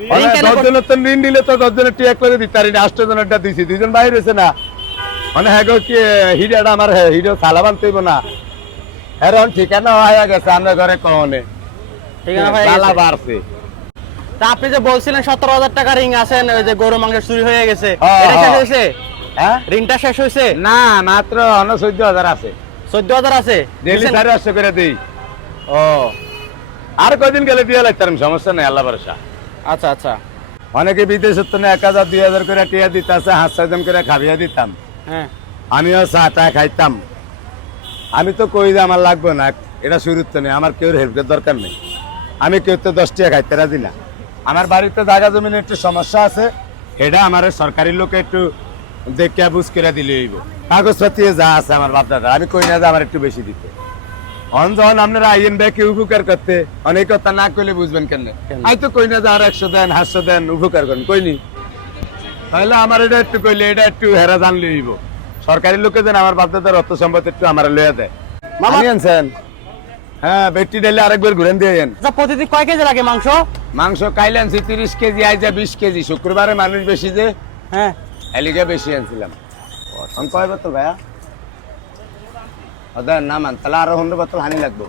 ঋণ কেন কর- দশজনের তো ঋণ দিলে তো দশজনের টিয়া করে দিতে পারি আষ্ট জনেরটা দিছি দুজন বাইরে হয়েছে না। মানে হ্যাঁ কি হিডাটা আমার হিডো সালাবান তৈব না। এখন ঠিকানা হয়ে গেছে আমরা ঘরে কহনে ঠিকানা হয়ে বাড়ছে। তা আপনি যে বলছিলেন সতেরো হাজার টাকা রিং আছেন ওই যে গরু মাংস চুরি হয়ে গেছে এটা শেষ। হয়েছে? হ্যাঁ? ঋণটা শেষ হয়েছে? না মাত্র চোদ্দ হাজার আছে। চোদ্দ হাজার আছে? ডেলি দিছেন? সাড়ে আটশো করে দিই। ও। আর কদিন গেলে দিয়ে লাগতাম সমস্যা নেই আল্লাহ ভরসা। আচ্ছা আচ্ছা। অনেকে বিদেশের তো এক হাজার দুই হাজার করে টিয়া দিতেছে হাত সাইজম করে খাবিয়া দিতাম। হ্যাঁ। আমিও চা টা খাইতাম। আমি তো কই যে আমার লাগবে না এটা শুরুর তো নেই আমার কেউ হেল্পের দরকার নেই। আমি কেউ তো দশ টাকা খাইতে রাজি না। আমার বাড়িতে জায়গা জমিনে একটু সমস্যা আছে এটা আমার সরকারি লোকে একটু দেখে বুঝ করে দিলে হইব। কাগজপত্র যা আছে আমার বাপ দাদা আমি কই না যে আমার একটু বেশি দিতে। অন যখন আপনারা আইন ব্যাকে উপকার করতে অনেক কথা না করলে বুঝবেন কেন? আমি তো কই না যে আর একশো দেন হাতশো দেন উপকার করেন কইনি। তাহলে আমার এটা একটু কইলে এটা একটু হেরা হইব। সরকারি লোকে যেন আমার বাপ দাদার অর্থ সম্পদ একটু আমার লইয়া দেয়। মামা- আনছেন? হ্যাঁ বেটি ডাইলে আরেকবার ঘুরেন দিয়ে যান আচ্ছা প্রতিদিন কয় কেজি লাগে মাংস? মাংস কাইলে আনছি তিরিশ কেজি আইজা বিশ কেজি। শুক্রবারে মানুষ বেশি যে হ্যাঁ। এলিগে বেশি আনছিলাম। কয় বোতল ভাইয়া। ওদের না মান তাহলে আরও বোতল হানি লাগবো।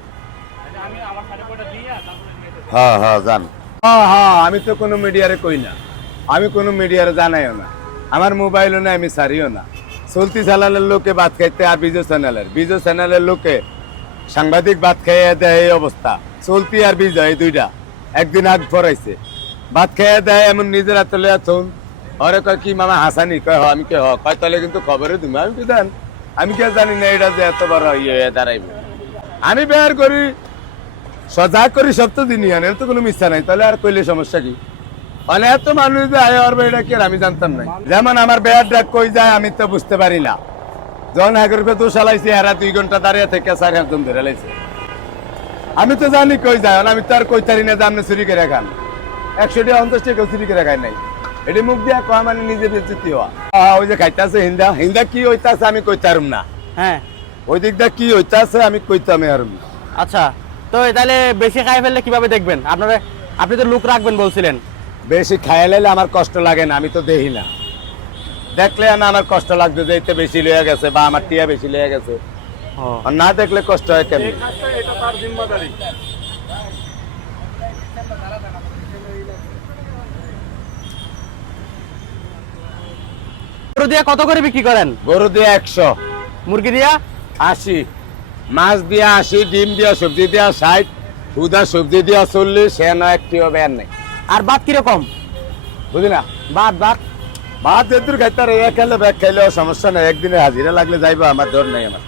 হ্যাঁ হ্যাঁ জান। হ্যাঁ হ্যাঁ আমি তো কোনো মিডিয়ারে কই না। আমি কোনো মিডিয়ারে জানাইও না। আমার মোবাইলও না আমি সারিও না। চলতি চ্যানেলের লোকে ভাত খাইতে আর চ্যানেলের। চ্যানেলের লোকে সাংবাদিক ভাত খাইয়ে দেয় এই অবস্থা। চলতি আর বিজয় এই দুইটা। একদিন আগ পরাইছে ভাত খাইয়ে দেয় এমন নিজের হাতে লইয়া থুন। কয় কি মামা হাসানি? কয় হ আমি কে হ। কয় তাহলে কিন্তু খবরে তুমি আমি কি দেন আমি কে জানি না এটা যে এত বড় ইয়ে দাঁড়াইবে। আমি বের করি, সজাগ করি সব তো দিনই আনে তো কোনো মিথ্যা নাই। তাহলে আর কইলে সমস্যা কি? মানে এত মানুষ যে আয় আর এটা কি আমি জানতাম না যেমন আমার বেয়ার ডাক কই যায়, আমি তো বুঝতে পারি না। যখন হাগর পে দোষ আলাইছি, এরা দুই ঘণ্টা দাঁড়িয়ে থেকে চার একজন ধরে লাইছে। আমি তো জানি কই যায় আমি তো আর কইতারি না যে আপনি চুরি করে খান। একশো টাকা অন্তর কেউ চুরি করে খাই নাই। এটি মুখ দিয়া কয় মানে নিজে বেচতি হওয়া ওই যে খাইতাছে হিন্দা হিন্দা কি হইতাছে আমি কইতারুম না। হ্যাঁ। ওই দিকটা কি হইতাছে আমি কইতাম না আচ্ছা তো তাহলে বেশি খাই ফেললে কীভাবে দেখবেন? আপনারা আপনি তো লুক রাখবেন বলছিলেন। বেশি খাইয়া লাইলে আমার কষ্ট লাগে না আমি তো দেখি না। দেখলে না আমার কষ্ট লাগবে যে এতে বেশি লয়ে গেছে বা আমার টিয়া বেশি লয়ে গেছে। না দেখলে কষ্ট হয় কেন গরু দিয়ে কত করে বিক্রি করেন? গরু দিয়ে একশো। মুরগি দিয়া? আশি। মাছ দিয়া আশি ডিম দিয়া সবজি দিয়া ষাট সুদা সবজি দিয়া চল্লিশ সে না একটিও আর নেই। আর বাদ কীরকম? বুঝলি না? বাদ বাদ। ভাত যেহেতু খাইতে এক খেলে ব্যাগ খাইলেও সমস্যা নেই একদিনে হাজিরা লাগলে যাইবো আমার দর নেই আমার।